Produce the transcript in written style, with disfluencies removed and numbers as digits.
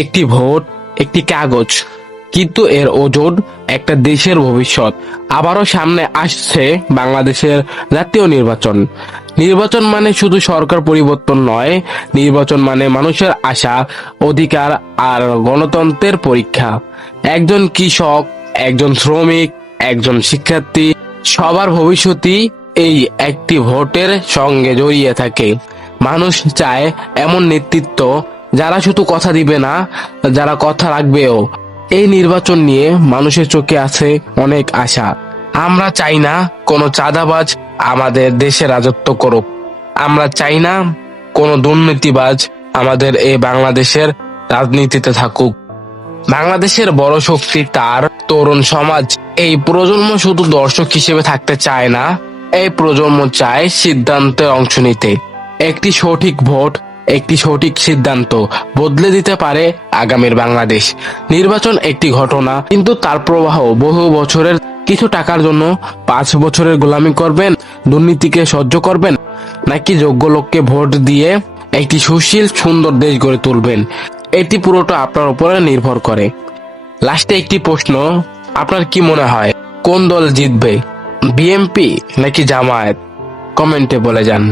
একটি ভোট একটি কাগজ, কিন্তু এর ওজন একটা দেশের ভবিষ্যৎ। আবারও সামনে আসছে বাংলাদেশের জাতীয় নির্বাচন। নির্বাচন মানে শুধু সরকার পরিবর্তন নয়, নির্বাচন মানে মানুষের আশা, অধিকার আর গণতন্ত্রের পরীক্ষা। একজন কৃষক, একজন শ্রমিক, একজন শিক্ষার্থী, সবার ভবিষ্যৎই এই একটি ভোটের সঙ্গে জড়িয়ে থাকে। মানুষ চায় এমন নেতৃত্ব যারা শুধু কথা দিবে না, যারা কথা রাখবেও। এই নির্বাচন নিয়ে মানুষের চোখে আছে অনেক আশা। আমরা চাই না কোনো চাঁদাবাজ আমাদের দেশে রাজত্ব করুক। আমরা চাই না কোনো দুর্নীতিবাজ আমাদের এই বাংলাদেশের রাজনীতিতে থাকুক। বাংলাদেশের বড় শক্তি তার তরুণ সমাজ। এই প্রজন্ম শুধু দর্শক হিসেবে থাকতে চায় না, এই প্রজন্ম চায় সিদ্ধান্তে অংশ নিতে। একটি সঠিক ভোট, একটি সঠিক সিদ্ধান্ত বদলে দিতে পারে আগামীর বাংলাদেশ। নির্বাচন একটি ঘটনা, কিন্তু তার প্রবাহ বহু বছরের। কিছু টাকার জন্য 5 বছরের গোলামি করবেন, দুর্নীতিকে সহ্য করবেন, নাকি যোগ্য লোককে ভোট দিয়ে একটি সুশীল সুন্দর দেশ গড়ে তুলবেন? এটি পুরোটা আপনার উপরে নির্ভর করে। লাস্টে একটি প্রশ্ন, আপনার কি মনে হয় কোন দল জিতবে, বিএনপি নাকি জামায়াত? কমেন্টে বলে যান।